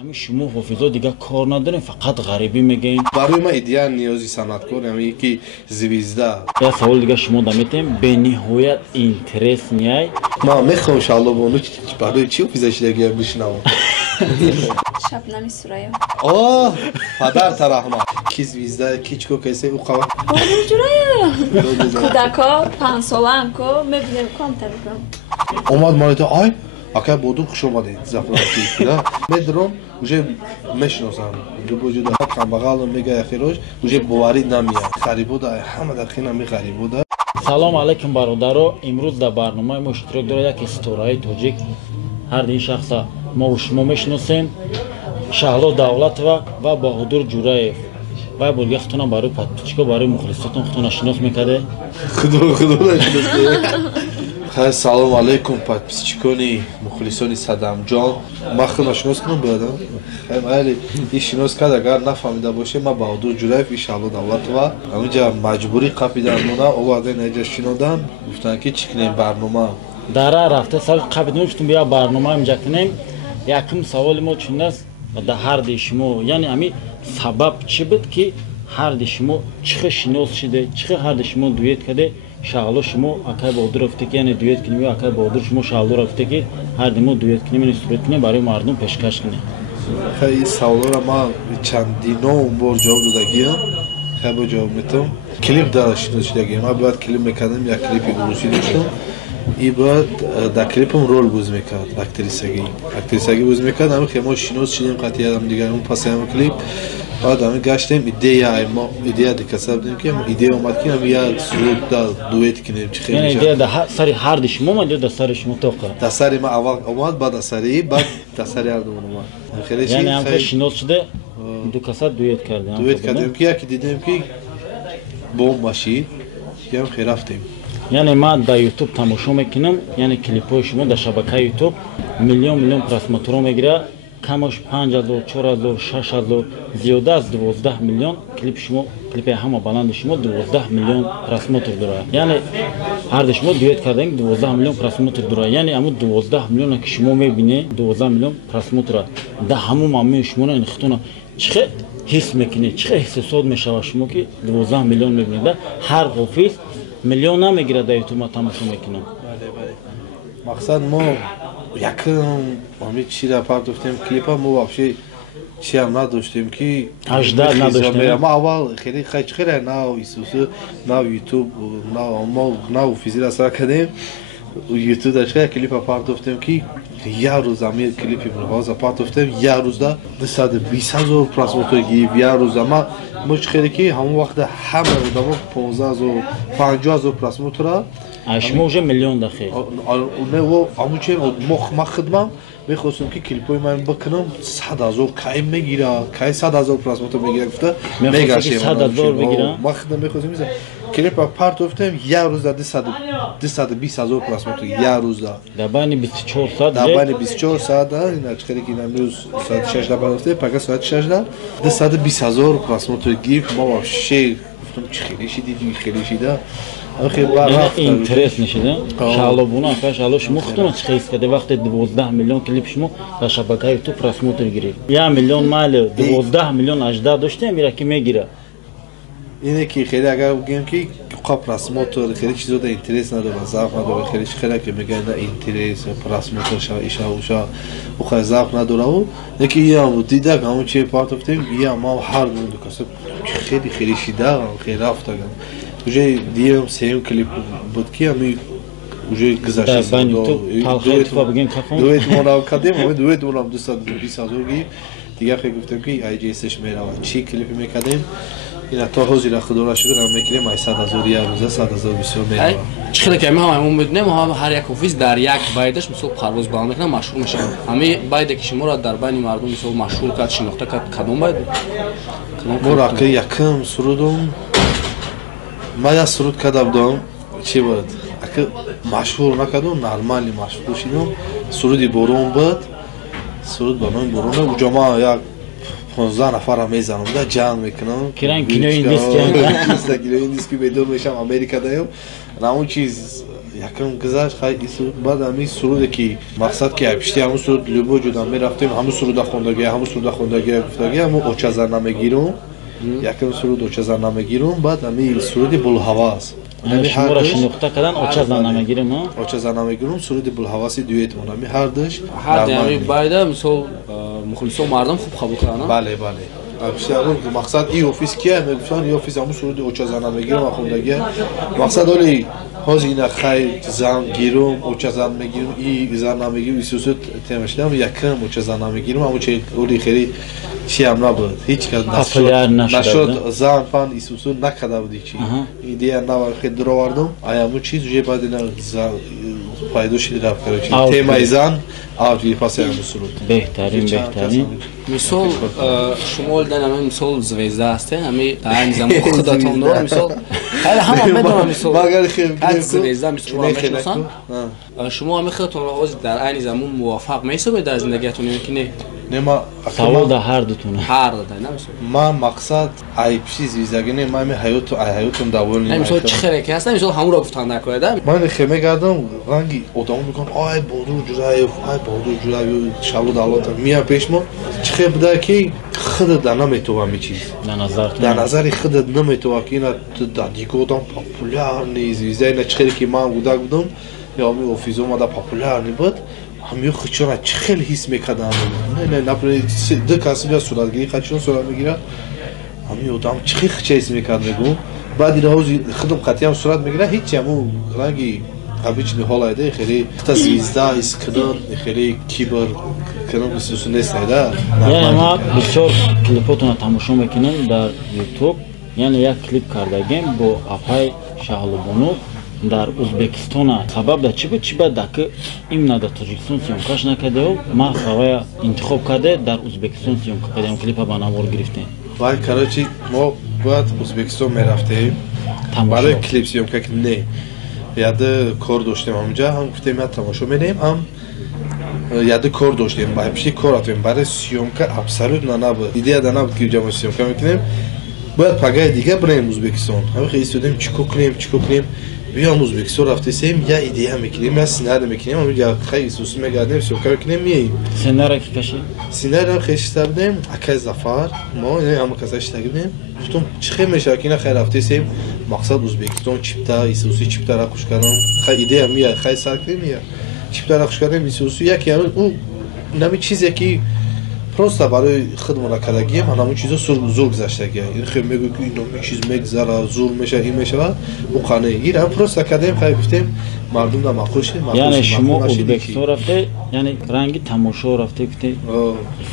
همین شما حافظا دیگه کار ندارین فقط غریبی میگین. برای ما ایدیا نیازی صنعتکار یعنی یکی زویزده. یا سوال دیگه شما دمیتیم به نهایت اینترس میای. ما میخوام شالله بانو برای چی حافظش دیگه بشنوم. شبنمی سرایا. آه پدر ترحمه. کی زویزده کی چیکو کیسه او قوا. بانو جورaya. کودکا 5 ساله‌ام کو میبینم کام تلگرام. اومد مالت آی اکه بودم خوش اومدید زفراتی نه میدرم уже میشناسم دو وجود کم بغل میگه اخیرش уже باوری نمیاد خریبو دا همه در خینا میخریبو دا. سلام علیکم برادرو. امروز در برنامه ما اشتراک داره یک استورای توجیک. هر این شخص ما و شما میشناسیم. شهلا دولت و بهادر جوراєв. و بولگه ختونم برای پادپیچکا برای مخلصاتون ختون شناس میکرده. خدا نشناسه. خیر سلام علیکم پادپیچکانی مخلصانی صدام جان. ما خودم شناس کنم بعدا. خیر ولی این شناس کرد اگر نفهمیده باشه ما بهادر جوراєв ان شاءالله دولت و اونجا مجبوری قاپیدن اونا اومدن اینجا شنودن گفتن که چیکنیم برنامه در رفته سال قبل گفتم بیا برنامه اینجا کنیم. یکم سوال ما چون است در هر دیشمو یعنی امی سبب چی بود که هر دیشمو چه شناس شده چه هر دیشمو دویت کرده شغله شما اکای بهادر رفته که یعنی دویت کنیم یا اکای بهادر شما شغله رفته که هر دیمو دویت کنیم این صورت کنیم برای مردم پیشکش کنیم. خیلی این سوالا را ما چندینو بار جواب دادگیم. خیلی جواب میتونم. کلیپ داشتم شدگیم. ما باید کلیپ میکردم یا کلیپی گروسی داشتم. ای باید در کلیپم رول بوز میکرد اکتریسگی بوز میکرد. اما که ما شناس شدیم قطعی هم دیگر اون پس هم کلیپ بعد همه گشتیم ایده دیکساب دیم که ایده اومد که هم یا سرود دا دویت کنیم چه خیلی یعنی ایده در سری هر دیش ما یا در سر شما توقع در سری ما اول اومد بعد در سری بعد در سری هر دومون اومد یعنی هم که شناس شده دو کسات دویت کردیم که یکی دیدیم که بوم باشید که هم خیلی رفتیم. یعنی ما در یوتیوب تماشا میکنم یعنی کلیپ‌های شما در شبکه یوتیوب میلیون پراسماتور میگیره کمش 5000 4000 6000 زیاده از 12 میلیون کلیپ شما کلیپ همه بلند شما 12 میلیون پراسماتور داره. یعنی هر شما دویت کردن 12 میلیون پراسماتور داره. یعنی همون 12 میلیون که شما میبینید 12 میلیون پراسماتور ده همون مامی شما نه ختونه چه حس میکنید چه احساسات میشه شما که 12 میلیون میبینید هر حافظ میلیون نمیگیره در یوتیوب ما تماشا میکنم. بله مقصد ما یکم همین چی را پرداختیم کلیپ ما واقعی چی هم نداشتیم که 18 نداشتیم. ما اول خیلی نه ایسوسو نه یوتیوب نه فیزی را سر کردیم یوتیوب داشته کلیپ پرداختیم که یه روز همین کلیپی منوازه پرداختیم یه روز ده 220,000 پراسماتور گیف یه روز ما مش خیلی که همون وقت همه رو دام 15,000 50,000 پراسماتور شما уже میلیون داخل. نه و همون چه ما خدمم میخواستم که کلیپای من بکنم 100,000 کای میگیره کای 100,000 پراسماتور میگیره گفته میگاشیم 100,000 بگیره ما خدمت میخواستم کلیپ پرداختیم یه روز ده 220,000 پراسماتور یه روز ده در بین 24 ساعت در بین 24 ساعت ده این خیلی که امروز ساعت 6 پرداخته پگاه ساعت 6 ده 220,000 پراسماتور گیف ما واشه گفتم چه خیلی شدید خیلی شده آخه برای اینترس نشده شالله بونا که شالله شما خودتون چه حس کرده وقتی 12 میلیون کلیپ شما در شبکه یوتیوب پراسماتور گیرید 1 میلیون مال 12 میلیون 18 داشته میره که میگیره اینه که خیلی اگر بگیم که پراسماتور خیلی چیزا در اینترس نداره ضعف نداره خیلی که میگن نه اینترس پراسماتور شا و خیلی ضعف نداره و یکی یا دیده همون چیه پرداختیم یا ما هر دو کسب خیلی شیده خیلی رفته уже دیدم سیم کلیپ بود که همی уже گذشته دویت مونم کردیم دویت مونم 220,000 گیف دیگه خیلی گفتم که ای جی اسش میره چی کلیپی میکردیم این تا حاضر را خدا را شکر هم میکنیم ای 100,000 یه روزه 100,000 بسیار میره چقدر که همون میدونیم هر یک حافظ در یک بایدش مثلا پرواز بلند میکنه مشهور میشه همه باید که شما را در بین مردم مثلا مشهور کرد شناخته کرد کدوم باید ما را که یکم سرودم ما یا سرود کردم دام چی بود اگه مشهور نکردم نرمالی مشهور شدم سرودی بارون بود سرود بارون و جماعت یک 15 нафар мезанам да ҷамъ мекунам киран кинои кинои диски медор мешам америкадаём намун чиз якам гузашт хай исуд баъд ами суруде ки мақсад ки пишти ҳамун суруд любо ҷуда мерафтем ҳамун суруда хондагия гуфтагия ҳамун очазар намегирум якам суруд очазар намегирум баъд ами суруди булҳавас шуморо шинохта кардан очазар намегирем очазар намегирум суруди булҳаваси дуэтмон ами ҳардаш ҳар байда мисол мухлисо мардам хуб қабул кардам бале мақсад и офис кия мегуфтан и офис ҳамун суруди очазар намегирум ахондагия мақсад оли ҳозир ина хай зан гирум очазар мегирум и зан намегирум исусут темашидам якам очазар намегирум ҳамун чи оли хели чиам набуд ҳеҷ кас нашуд зан пан исусут накарда буди чи идея нава хел дуровардум ай ҳамун чиз уже баъд ина пайдо шиди рафт карочи темаи зан авҷи паси ҳамун суруд беҳтарин мисол шумо олидан ҳамин мисол звезда ҳастен ҳами айни замон худатон дор мисол ҳама медонам мисол звезда мисол шумо мешиносанд шумо ҳами худатонро ҳозир дар айни замон муваффақ месобед дар зиндагиятон ё ки не савол дар ҳардутона ман мақсад ай пиши звездагӣ не ман ҳаётам давоми мисол чӣ хереки ҳаста мисол ҳамонро гуфтан накоеда ман хе мегардам ранги одамо мекунам ай Бодур Ҷураев шавлуд алота миям пешмо чӣ хе буда ки худат дар наметова ми чиз дар назари худат наметова ки ина дар дигодам популярни звезда ина чӣ хеле ки ман гудак будам ё ми офис омада популярни буд ҳамиё хичона чӣ хеле ҳис мекардам например ду каси биё суратгирӣ хачон сурат мегирад ҳами одам чӣ хеле хича ҳис мекард мегӯм баъд ина ҳозир худам қатъиям сурат мегирад ҳеҷ ҳамун ранги обычный ҳолайда хеле та звезда ҳис кунан хеле кибр кунан исусу нест айда яъне ма бисёр клипотона тамошо мекунам дар ютуб яъне як клип кардагем бо апай Шаҳлубону дар Ӯзбекистона сабаб да чӣ буд даки именно дар Тоҷикистон сиёмкаш накардем ма савая интихоб карде дар Ӯзбекистон сиёмка кардем клипа ба навор гирифтем вай короче мо бояд Ӯзбекистон мерафтем барои клип сиёмка не яда кор доштем ҳамҷа ҳам гуфтем я тамошо менем ҳам яда кор доштем пишти кор рафтем барои сиёмка абсолютно набуд идея да набуд ки ҷамо сиёмка мекунем бояд пагаи дига бирем Ӯзбекистон ҳами хеле истодем чико кунем биём Ӯзбекистон рафтесем я идея мекунем я сценарий мекунем ҳамин хай исус мегардем сиёмка мекунем мием сценарий ки кашид сценарий хеле шиста будем акай Зафар мо ҳама каса шиста будем гуфтум чӣ хел мешавад ки ина хай рафтесем мақсад Ӯзбекистон чипта исуси чиптара хуш кардам хай идея мия хай сар кунем мия чиптара хуш кардем исуси яки ҳамин ӯ нами чизе ки просто барои худмона кардагием ҳамун чизо зур гузаштагия ин хел мегӯ ки ин чиз мегзара зур мешавад ин мешавад ӯ қане ин ҳам просто кардем хай гуфтем мардум да мақул шид яъне шумо Ӯзбекистон рафте яъне ранги тамошо рафте гуфте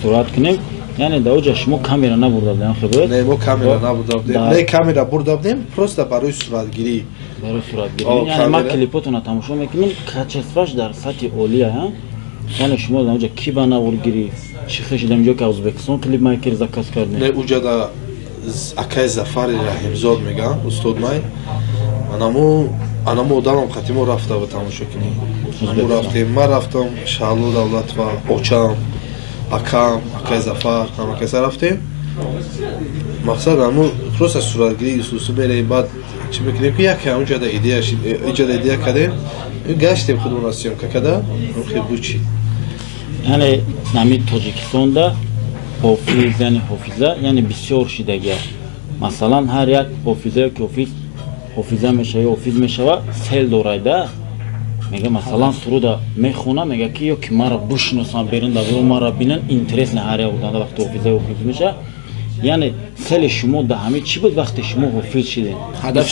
сурат кунем яъне дар оҷа шумо камера набурда будем хебуд не мо камера набурда будем не камера бурда будем просто барои суратгирӣ яъне ма клипотона тамошо мекунем качестваш дар сатҳи олия яъне шумо дар оҷа ки ба навор гирӣ чӣ хешидам ҷо ки Ӯзбекистон клипмейкер заказ кардем не уҷа да акай Зафари Раҳимзод меган устод май анамо одамам қатимо рафта ба тамошо кунем амо рафтем ман рафтам Шаҳлу Давлатова очам акам акай Зафар ҳама каса рафтем мақсад амо просто суратгирӣ исусу мерем баъд чӣ мекунем ки яке ҳамунҷа да идея кардем гаштем худмона сиёмка карда хел бучи яъне нами Тоҷикистонда ҳофиза яъне бисёр шидагия масалан ҳар як ҳофизае ки ҳофиза мешава ҳофиз мешава сел дорайда мега масалан суруда мехона мега ки ё ки маро бушиносанд берин да маро бинан интересно ҳар як одам вақти ҳофиз меша яъне сели шумо да ҳамин чӣ буд вақте шумо ҳофиз шидем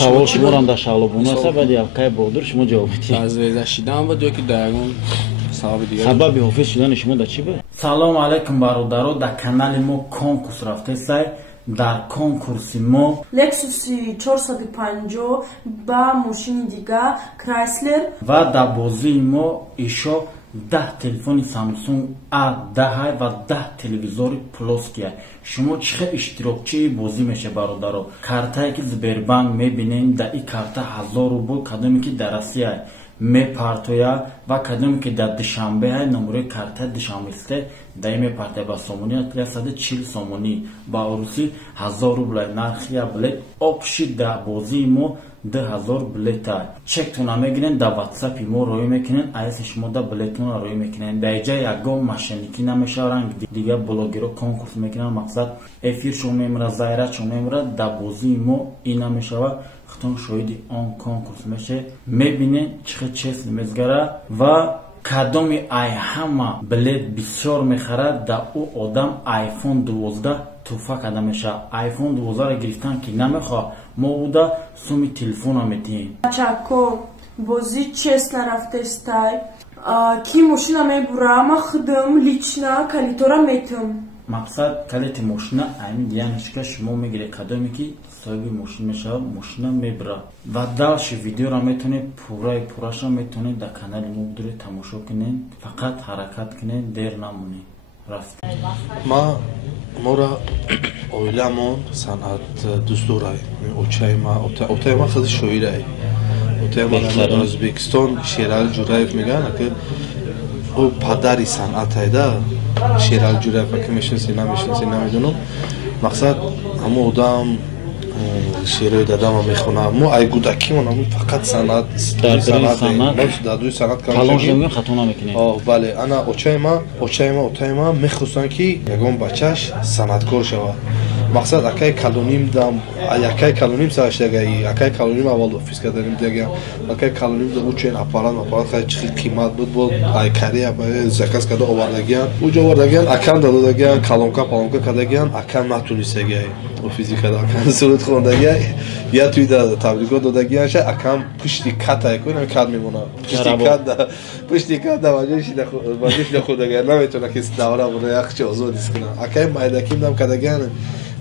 савол шуморо дар Шаҳлубону аста баъди Акай Бодур шумо ҷавоб дидед звезда шидан буд ё ки дар ягон сабаби ҳофиз шудани шумо да чӣ буд салому алайкум бародаро дар канали мо конкурс рафтесай дар конкурси мо Lexus 450 ба мошини дига Chrysler ва дар бозии мо ишо 10 телефони Samsung A10 ва 10 телевизори плоския шумо чӣ хел иштирокчии бозӣ меша бародаро картае ки Сбербанк мебинем дар ин карта 1000 рубл кадоме ки дар Россия мепартоя ва кадоме ки дар Душанбе номерои карта Душанбесте даиме партия ба сомони 340 сомони ба уруси 1000 рублай нархия билет обши да бозии мо 2000 билета чектуна мегирен да ватсапи мо роӣ мекунен айси шумо да билетуна роӣ мекунен да иҷа ягон машиники намешаваранд дига блогеро конкурс мекунан мақсад эфир шо мемра зайрат шо мемра да бозии мо ина мешава хутон шоҳиди он конкурс меше мебинен чихе чесли мезгара ва кадоми ай ҳама билет бисёр мехарад да ӯ одам iPhone 12 туҳфа карда мешавад. iPhone 12 гирифтан ки намехоҳ мо буда суми телефона метиҳем. Чако бози честно рафтестай ки мошина мебура ма худам лично калитора метам. Мақсад калити мошина айми диянашка шумо мегире кадоме ки соҳиби мошин мешавад мошина мебура ва далши видеора метонед пураша метонед дар канали мо будуре тамошо кунед фақат ҳаракат кунед дер намонед рафт мора оиламон санъат дӯст дорад отаи ма хеле шоирае отаи ма дар ӯзбекистон Шерали Ҷураев мегӯянд ки ӯ падари санъатайда Шерали Ҷураев аки мешинси намешинси намедонам мақсад ҳамо одам шеърои дадама мехонам мо ай кӯдакимон фақат санъат дар дуи санъат бале ана очаи ма мехостанд ки ягон бачаш санъаткор шавад мақсад акай калоним дам якай калоним саштагаи акай калоним аввал офис карданим дагам акай калоним да учен аппарат хай чихи қимат буд бо ай кария заказ када овардагиан уҷо овардагиан акам дадодагиан калонка палонка кардагиан акам натунистагиай офиси када акам суруд хондагиай я туи да табрикот додагиан ша акам пушти катай кунам кад мемона пушти кад да ваҷош находагиан наметона ки давра бура яхчи озод искунам акай майдаким дам кардагиан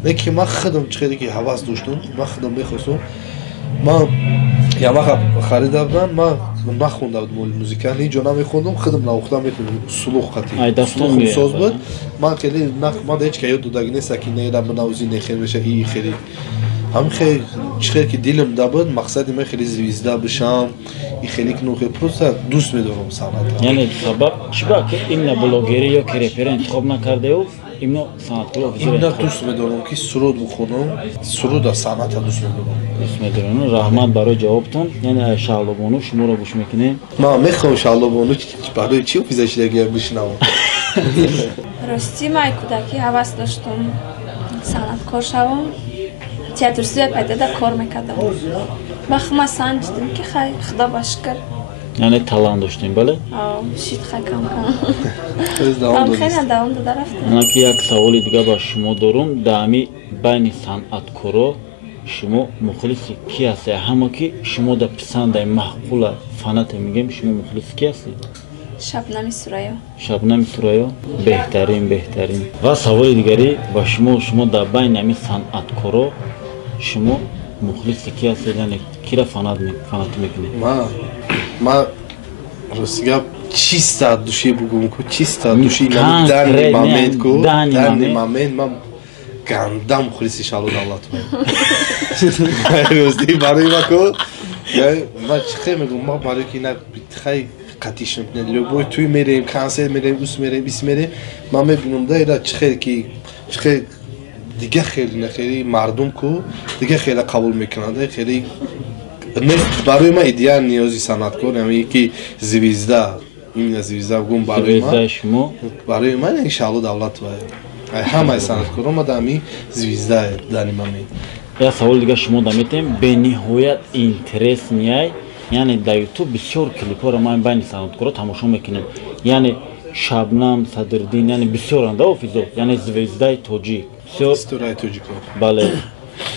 неки ма худам чихеде ки ҳавас доштам ма худам мехостам ма ямаха харида будам ма нахонда будам моли музика ҳеҷ ҷо намехондам худам навохта метонам сулух қатисоз буд ман хеле ма ҳеҷ ка ёд додаги неста ки нера навзи нехел меша и хеле ҳам хеле чихе ки дилам да буд мақсади ма хеле звезда бишам и хеле ки нохе просто дӯст медорам санъата яъне сабаб чӣ ба ки имна блогери ё ки репера интихоб накардаю имно санъаткор имна дӯст медорам ки суруд бихонам суруда санъата дӯст медорам раҳмат барои ҷавобтон яъне Шаҳлобону шуморо гӯш мекунем ман мехоҳам Шаҳлобону барои чӣ офизашидагиам бишнавам рости ман кӯдакӣ ҳавас доштам санъаткор шавам театрстудия пайда да кор мекардам вақма санҷидам ки хай худо ба шукр яъне талант доштем бале шид хай камкам хеле давом дода рафтем анаки як саволи дига ба шумо дорум даами байни санъаткоро шумо мухлиси ки ҳастед ҳамо ки шумо да писандаи маъқула фанате мегем шумо мухлиси ки ҳастед Шабнами Сурайо беҳтарин ва саволи дигари ба шумо дар байни ҳамин санъаткоро шумо мухлиси ки ҳастед яъне кира фанатӣ мекунед ма рости гап чиста души бугум ку чиста души дани момент ку дани момент ман ганда мухлиси Шалу Давлатов рости барои ма ку ма чихе мегум ма барои ки на хай қатиш намкунед любой туй мерем консерт мерем ус мерем ис мерем ман мебинам да ира чихе ки чихе дига хеле мардум ку дига хеле қабул мекунанд хеле барои ма идея ниёзи санъаткор ҳамин ки звезда именно звезда гум барои ман Шалу Давлатов ҳамаи санъаткорро ма дами звезда дани ма мед я савол дига шумо даметем бениҳоят интереснияй яъне дар ютуб бисёр клипҳоро ман байни санъаткорро тамошо мекунем яъне Шабнам Садриддин яъне бисёранд офизо яъне звездаи тоҷик истораи тоҷико бале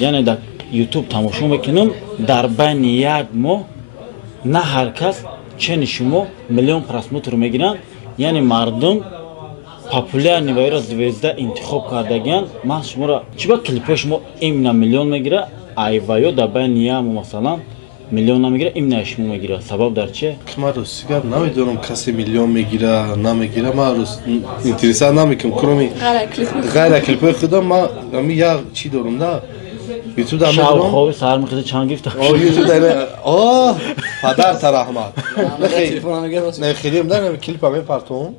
яъне дар ютуб тамошо мекунам дар байни як моҳ на ҳар кас чени шумо миллион просмотр мегиранд яъне мардум популярни ва ира звезда интихоб кардагианд ман шуморо чӣ ба клипҳои шумо имна миллион мегира айваё дар байни ямо масалан миллион намегира имна шумо мегира сабаб дар чие ман ростигап намедонам касе миллион мегира намегира ман интереса намекунам кроме ғайра клипҳои худам ман ҳамин як чӣ дорам да ютуб да медорам хоби саҳар мехӯзе чанд гифта падарта раҳмат нехелем да клипа мепартом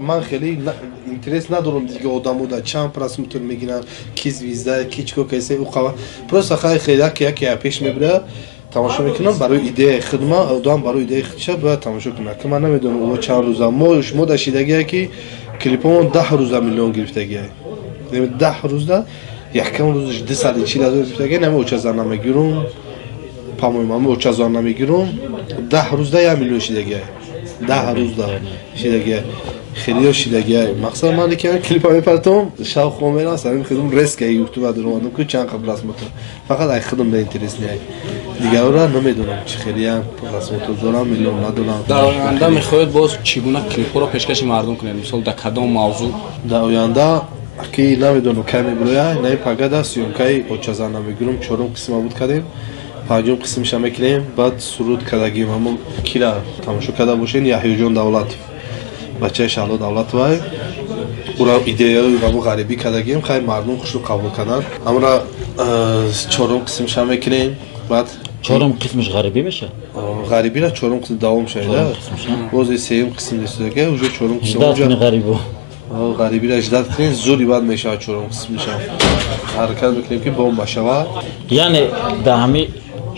من خیلی اینترس ندارم دیگه آدمو در چند پراسمتر میگیرن کی زویزده کی چیکو کیسه او خوا پروسا خیلی که پیش میبره تماشا میکنم برای ایده خدمت آدم برای ایده خودش باید تماشا کنه که من نمیدونم اون چند روزا ما داشتیدگی که کلیپمون 10 روز میلیون گرفتگی 10 روز ده یکم روزش 240,000 گرفتگی نمی اوچازان نمیگیرم پامویم اوچازان نمیگیرم 10 روز ده 1 میلیون شیدگی 10 روز ده شیدگی خیلی شیدگی مقصد من که کلیپ میپرتم شاو خومه اصلا خودم ریسک یوتیوب دارم که چند قبل از متو فقط ای خودم به اینترس نیای دیگه را نمیدونم چه خیلی هم از متو دارم میلیون ندارم در آینده میخواید باز چگونه کلیپ رو پیشکش مردم کنید مثلا در کدام موضوع در آینده اکی نمیدونم کمی برویا نه پگادا سیومکای اوچازان نمیگیرم چهارم قسم بود کردیم پنجم قسمش هم میکنیم بعد سرود کردگیم همون کیلا تماشا کرده باشین یحیی جان دولت بچه شهلا دولت وای اورا ایده رو غریبی کردگیم خیلی مردم خوش رو قبول کردن امرا چهارم قسمش هم میکنیم بعد چهارم قسمش غریبی میشه غریبی نه چهارم قسم دوم شده باز سوم قسم دیگه که اونجا چهارم قسم اونجا غریبو غریبی را اجداد کنین زوری بعد میشه چهارم قسم میشه حرکت میکنیم که بمب بشه یعنی در همین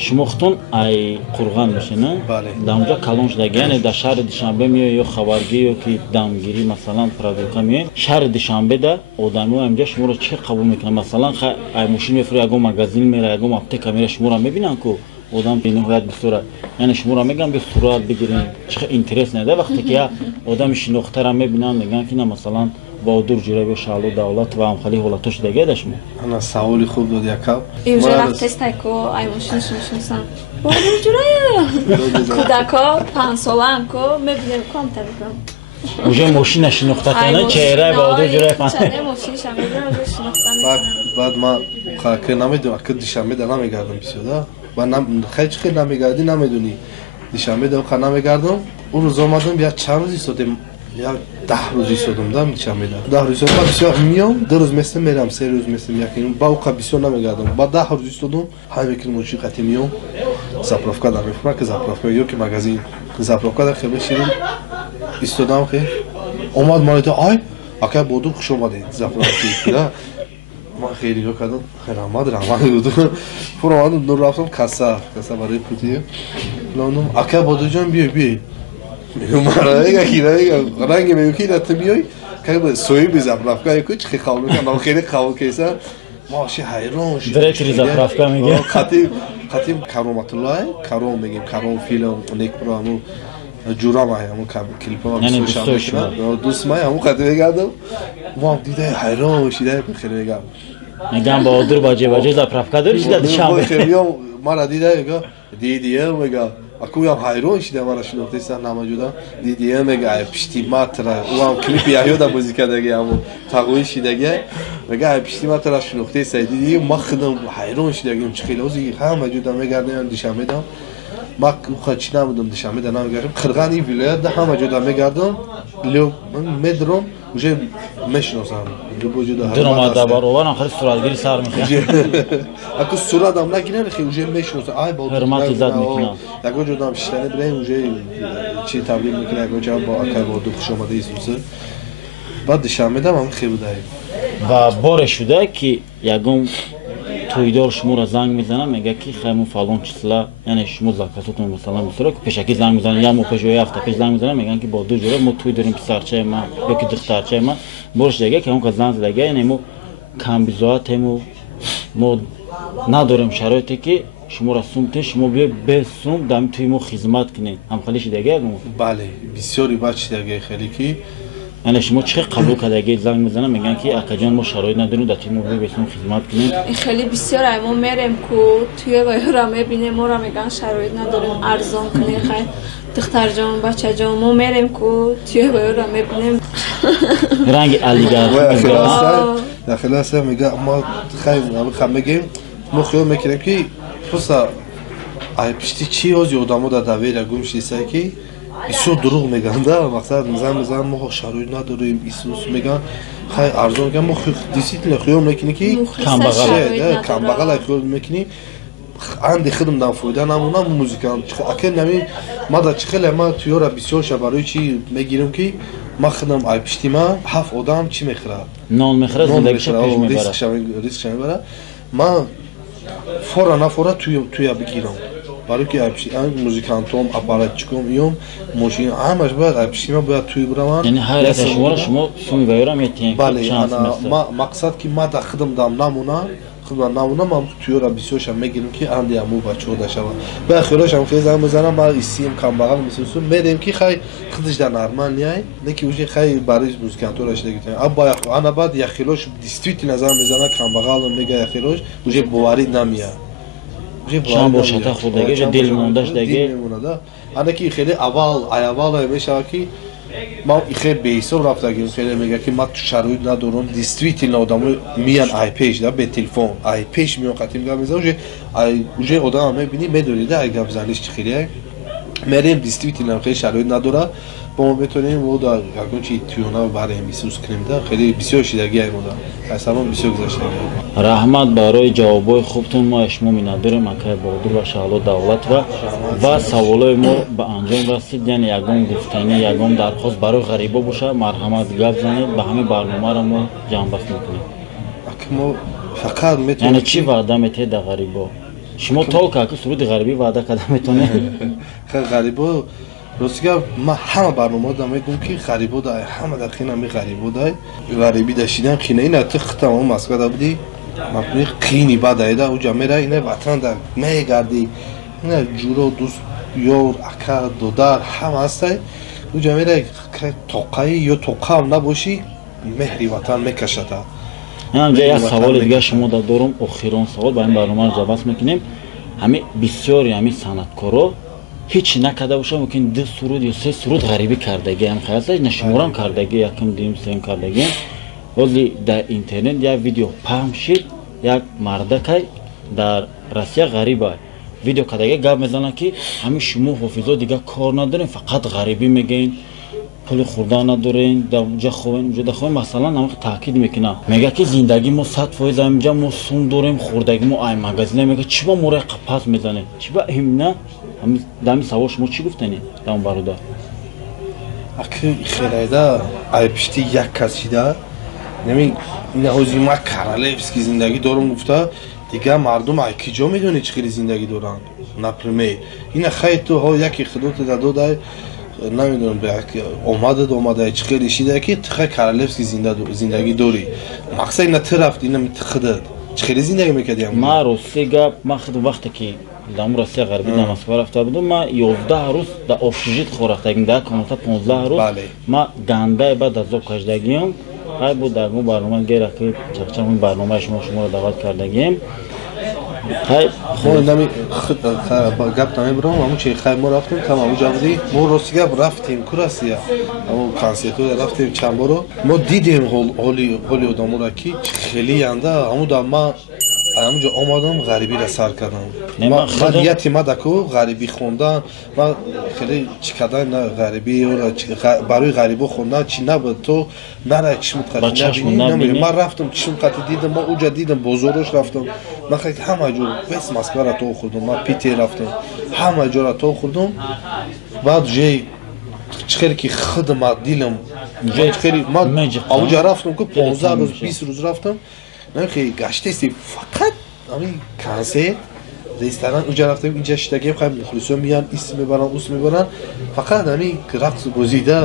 شمختون ای قرغان میشه نه در اونجا کلونش دیگه یعنی در شهر دوشنبه میای یا خبرگی یا که دامگیری مثلا پرودوکا میای شهر دوشنبه ده آدمی اونجا شما رو چه قبول میکنه مثلا ای ماشین میفروشه اگه مغازین میره اگه آپتیکا میره شما رو میبینن که آدم به نهایت بسیار یعنی شما رو میگن به صورت بگیرین چه اینترس نده وقتی که آدم شناخته را میبینن میگن که نه مثلا با دور جوره به شالو دولت و هم خیلی حالتش دیگه داشتم انا سوالی خوب داد یکم اینجا رفتسته که ای ماشینشون شناسم با دور جوره کودکا 5 سالن که میبینیم کام تلفن اونجا ماشین شناخته کنه چهره با دور جوره چهره ماشینش هم میبینم شناخته بعد ما خاطر نمیدونم که دیشنبه در نمیگردم بسیار و خیلی نمیگردی نمیدونی دیشنبه در خانه نمیگردم اون روز آمدم بیا چند روزی سودم یا 10 روزی سودم دم دیشنبه 10 روزی سودم بسیار میام 2 روز مثل میرم 3 روز مثل میاکنم با او بسیار نمیگردم با 10 روزی سودم همه که ماشین قطعی میام زاپروفکا در میفهمم که زاپروفکا یا که مغازین زاپروفکا در خیلی شیرین استودام که اومد مال تو آی اکا بودو خوش اومدید زاپروفکا ما خیلی رو کردم خیلی رحمت بود فرمان دور رفتم کاسا برای پوتیه لندن اکا بودو جان بیا مرا میگه رنگ میگی دت میای که سوی بزاپروفکا یکوچ خیلی قابل میکنم خیلی قابل کیسه ماشی حیران شد درک زاپروفکا میگه خطیب کرامت الله کرام میگیم کرام فیلم نیک برامو جورا مای همون کلیپا یعنی دوست مای همون خاطر گردم وام دیده حیران شده خیلی میگم با دور باجه زاپروفکا دارش داد شام خیلیام مرا دیده دیدیه میگه اكو يوم هايروش ده مرة شنو تيسان موجودة دي مega پشتی ماترا وام کلیپ یهودا موزیکا دگه همون تقویش دگه مega پشتی ماترا شنو تیسان دیدی ما خدم هایروش دگیم چه خیلی اوزی هم موجوده میگردن دیشنبه دام ما خودش نبودم دیشنبه دام میگردم خرگانی ولایت ده هم موجوده میگردم لو مدرم وجه مشناسم لو موجوده درم ادبار و آخر سرالگیری سر میکنه اكو صورت هم نگیرن خیلی وجه مشناسم آی با حرمت زد میکنه اگه جدام شدن برای وجه چی تبلیغ میکنه اگه جواب با اکر با دو خوش آمده ایسوسه بعد دیشنبه دام هم خیلی داریم و بار شده که یکم تویدار شما را زنگ میزنه میگه که خیلی فلان چیزلا یعنی شما زکاتتون مثلا میسره که پیشکی زنگ میزنه یا مو پژوی هفته پیش زنگ میزنه میگن که با دو جوره ما توی داریم پسرچه ما یا که دخترچه ما برش دیگه که اون که زنگ زده یعنی ما کم بیزات ما نداریم شرایطی که شما را سومته شما به سوم دم توی ما خدمت کنین هم خیلیش دیگه بله بسیاری بچه دیگه خیلی کی یعنی شما چه قبول کردگی زنگ میزنه میگن که اکا جان ما شرایط نداریم در تیم موبایل بهتون خدمت کنیم خیلی بسیار ما میریم که توی وایرا میبینیم ما را میگن شرایط نداریم ارزان کنیم خیلی دختر جان بچه جان ما میریم که توی وایرا میبینیم رنگ علیگر داخل هستم میگه ما خیلی میگیم ما خیلی میکنیم که پسا ای پشتی چی از یادمو در دویر گمشی سکی ایسو دروغ میگن ده مقصد میزن ما شرایط نداریم ایسوس میگن خیلی ارزان میگن ما دیسیتل خیام میکنی که کم بغل خیام میکنی عندي خدم دام فويدا نمونه موزیکان اكن نمی ما دا چخله ما توی را بسیار شب برای چی میگیریم که ما خدم ای پشتیما 7 آدم چی میخره نان میخره زندگیش پیش میبره ریسکش میبره ما فورا نفورا توی بگیرم برای که موزیکانتوم آپاراتچیکم یوم ماشین همش باید ای پشتیما باید توی برم یعنی هر یک شما سومی بیارم میتین بله ما مقصد که ما خدم دام نمونه نمونه ما توی را بسیارش هم میگیریم که اندی همو بچه ها داشته با بخیرش هم خیلی زن بزنم ما ایسیم کم بغل میسوسون میدیم که خیلی خودش در نرمان نیای نکی وجه خیلی برای موزیکانتورش دیگه ابا انا بعد یخیلوش دیستویتی نظر میزنه کم بغل میگه یخیلوش وجه بواری نمیاد شام باشد خودگی دل موندش دیگه انا که خیلی اول میشه که ما خیلی بیسو رفته گیم خیلی میگه که ما تو شرایط ندارم دیستویتی آدم میان آی پیش به تلفن آی پیش میان قطعی میگم میزه اوجه آدم میبینی میدونید اگه گپ زنیش چه خیلیه مریم دیستویتی خیلی شرایط نداره با ما بتونیم و دا اگه چی تیونا برای میسوس کنیم ده خیلی بسیار شیدگی ای مودا اصلا بسیار گذشته رحمت برای جوابای خوبتون ما اشما می‌نداریم مکه بودور و شالو دولت و سوالای ما به انجام رسید یعنی یگان گفتنی یگان درخواست برای غریبا باشه مرحمت گپ زنید به همین برنامه را ما جمع بست میکنیم ما فقط میتونیم یعنی چی وعده میتید در غریبا شما تا که سرود غریبی وعده کده میتونه غریبا روزگار ما همه برنامه دا میگم که غریبا دای همه در خینه می غریبا دای غریبی داشتیدن خینه اینا تخت تمام مسکو دا بودی مقنی خینی بعد ایده او جامعه اینه وطن دا میگردی اینه جورو دوست یور اکا دودار همه هسته او جامعه توقعی یا توقع هم نباشی مهری وطن میکشده همجا یک سوال دیگه شما دارم اخیران سوال با این برنامه رو جواب میکنیم همه بسیاری همه صنعتکارا هیچ نکرده باشه ممکن 2 سرود یا 3 سرود غریبی کردگی هم خلاص نشمارم کردگی یکم دیم سیم کردگی ولی در اینترنت یک ویدیو پخش شد یک مردک در روسیه غریبه ویدیو کردگی گپ میزنه که همه شما حافظا دیگه کار ندارین فقط غریبی میگین پول خوردن ندارین در اونجا خوبین اونجا دخوین مثلا نمخ تاکید میکنه میگه که زندگی ما 100% اینجا ما سون داریم خوردگی ما ای مغازه میگه چی با مورد قفس میزنه چی با همینه دمی سوال شما چی گفتنی دام برادر اکی خیلی دا ای پشتی یک کسی دا نمی این هوزی ما کارالفسکی زندگی دارم گفته دیگه مردم ای کجا میدونی چه خیلی زندگی دارن نپرمی این خیلی تو ها یکی خدوت دادو دای نمیدونم اومده چه خیلی شیده که تخه کارالفسکی زندگی داری مقصد این طرف اینا میتخدد چه خیلی زندگی میکردی ما روسی گپ ما خود وقتی که دام روسیه غربی در مسکو رفته بودم ما 11 روز در آفشیجیت خوردیم در کانادا 15 روز ما گنده بعد از ذوق کردگیم های بود در مو برنامه گیره که چقدر این برنامه شما رو دعوت کردگیم های خود نمی با گپ نمی برام همون چه خیر ما رفتیم تمام جوابی ما روسیه رفتیم کوراسیا همون کنسرتو رفتیم چند بارو ما دیدیم هولی آدمو را که خیلی انده همون در ما همونجا آمدم غریبی را سر کردم من نیتی ما دکو غریبی خوندن من خیلی چی کردن غریبی برای غریبو خوندن چی نبود تو نره چشمت قطعی نمیدونم من رفتم چشم قطعی دیدم ما اونجا دیدم بزرگش رفتم من خیلی همه جور بس مسکو را تو خوردم من پیتی رفتم همه جور را تو خوردم بعد جای خیلی که خدمت دیلم خیلی من اونجا رفتم که 15 روز 20 روز رفتم نه خیلی گشته سی فقط همین کنسرت رستوران اونجا رفتیم اینجا شتگیم خیلی مخلصا میان اسم میبرن اوس میبرن فقط همین رقص گزیده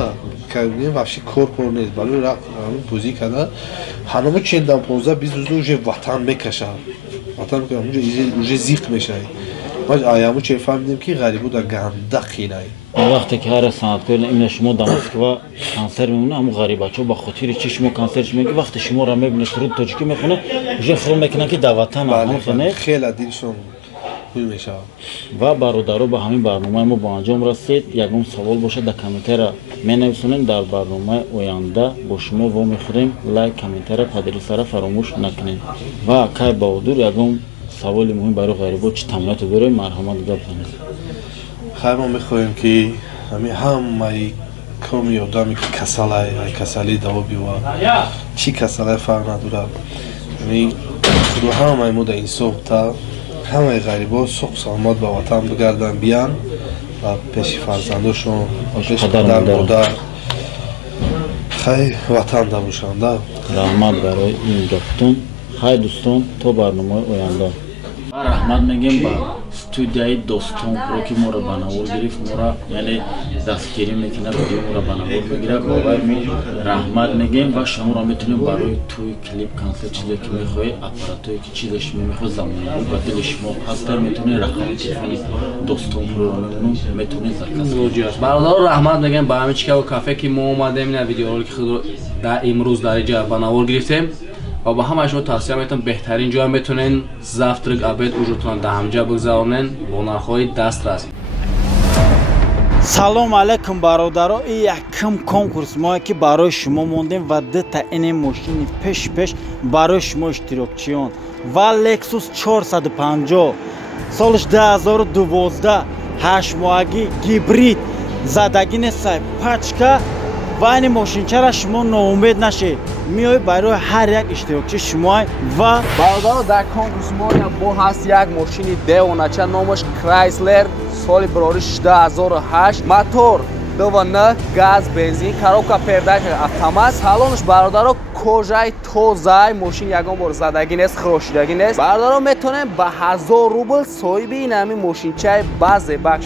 کردیم وحشی کور پر نیست ولی رقص همین بازی کرده هنوز چندم 15 20 روز اونجا وطن میکشه وطن میکنه اونجا زیق میشه ما آیامو چه فهمیدیم که غریبو در گنده خینه وقتی که هر صنعتکار این شما در مسکو کنسرت میمونه همون غریبه‌ها با خاطر چی شما کنسرت میگی وقتی شما را میبینه سرود تاجیکی میخونه اونجا خیال میکنه که در وطن همونه خیلی دلشون خوب میشه و برادرها با همین برنامه ما با انجام رسید یگم سوال باشه در کامنتر مینویسونین در برنامه آینده با شما و میخوریم لایک کامنتر پادریس را فراموش نکنین و کای بهادر یگم سوال مهم برای غریبا چه تمایت داره مرحمت گپ زنید خیر ما میخوایم که همه کمی آدمی که کسالی دوابی و چی کسالی فرق نداره خودو همه ما در این صبح تا همه غریبا صبح سلامت به وطن بگردن بیان و پیش فرزندشون پیش پدر مادر хай ватан дамушанда. Раҳмат барои ин гафтун. Хай дӯстон, то барномаи оянда. Раҳмат мегем ба студияи Достонпуро ки моро ба навор гирифт, моро яъне дастгирӣ мекунад, видеоморо ба навор мегирад. Бовар раҳмат мегем ва шуморо метонем барои тӯи клип, консерт чизе ки мехоҳед, аппаратое ки чизе шумо мехоҳед замонави ба дили шумо ҳаст, метонед рақами телефони Достонпуро метонед заказ. Бародаро раҳмат мегем ба ҳамин Чикаго кафе ки мо омадем, ин видеоролики худро имрӯз дар инҷа ба навор гирифтем. و با همه شما توصیه میکنم بهترین جا میتونین завтрак обед ужуртон در همجا بگذرونین با نرخ‌های دسترس. سلام علیکم برادران، این یکم کنکورس ما که برای شما موندیم و ده تا این ماشین پیش برای شما اشتراکچیان و لکسوس 450 سالش 2012 8 ماهگی گیبرید زدگی نیست پاچکا و این ماشینچه را شما ناامید نشید، میای برای هر یک اشتراکچی شما و برادران در کنکورس ما با هست یک ماشین دیونچه نامش کرایسلر سال براریش 2008 موتور 2.9 گاز بنزین коробка передач автомат салонش برادران کожаи тозаи ماشین یگان بار زدگی نیست خراشیدگی نیست. برادران میتونن با 1000 روبل صاحب این همین ماشینچه بازه بخش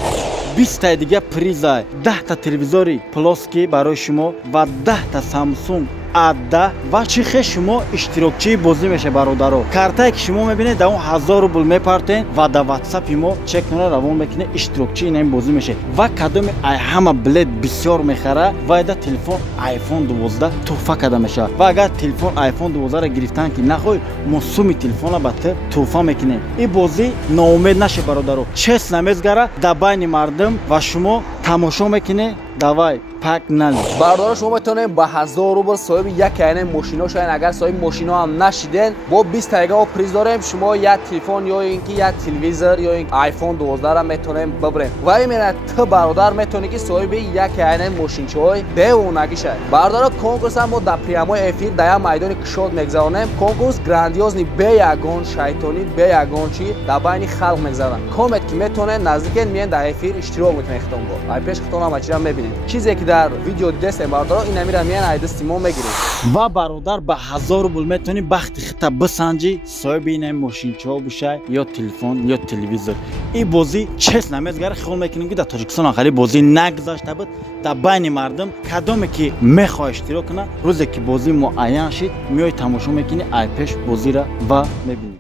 20 تا دیگه پریزای 10 تا تلویزوری پلاسکی برای شما و 10 تا سامسونگ عده و چیخه شما اشتراکچی بازی میشه برادران. کارتایی که شما میبینید در اون 1000 روبل میپرتین و در واتساپ ما چک کنه روان بکنه اشتراکچی این بازی میشه و کدوم همه بلد بسیار میخره و در تلفن آیفون 12 تحفه کده میشه و اگر تلفن آیفون 12 را گرفتن که نخوای موسوم تلفن را به تحفه میکنه. این بازی ناامید نشه برادران، چس نمیزگره در بین مردم و شما تماشا میکنه. давай пак нали برادران شما میتونین با 1000 روبل صاحب یک این ماشینا شاین. اگر صاحب ماشینا هم نشیدین با 20 تا پریز داریم، شما یا تلفن یا اینکه یا تلویزور یا این آیفون 12 را میتونین ببرین و این تو برادر میتونی که صاحب یک این ماشینچای دیونگی شد. برادران کنکورس هم ما در پریامای افیر در میدان کشاد میگذرونیم. کنکورس گراندیوزنی به یگان شیطانی به یگان چی در بین خلق میگذرن. کامنت که میتونین نزدیکین میان در افیر اشتراک میکنین. ختم با ای پیش ختم هم چیزا میبینید. چیزی که در ویدیو دیدین برادران این میرم میان ای دستمون میگیرید و برادر با 1000 روبل میتونی وقتی خطا بسنجی صاحب این ماشینچا بشه یا تلفن یا تلویزور. این بازی چس نمیزگره خیال میکنیم که در تاجیکستان آخری بازی نگذاشته بود در بین مردم. کدومی که میخواد اشتراک کنه روزی که بازی معین شد میای تماشا میکنی ای پیش بازی را و میبینی.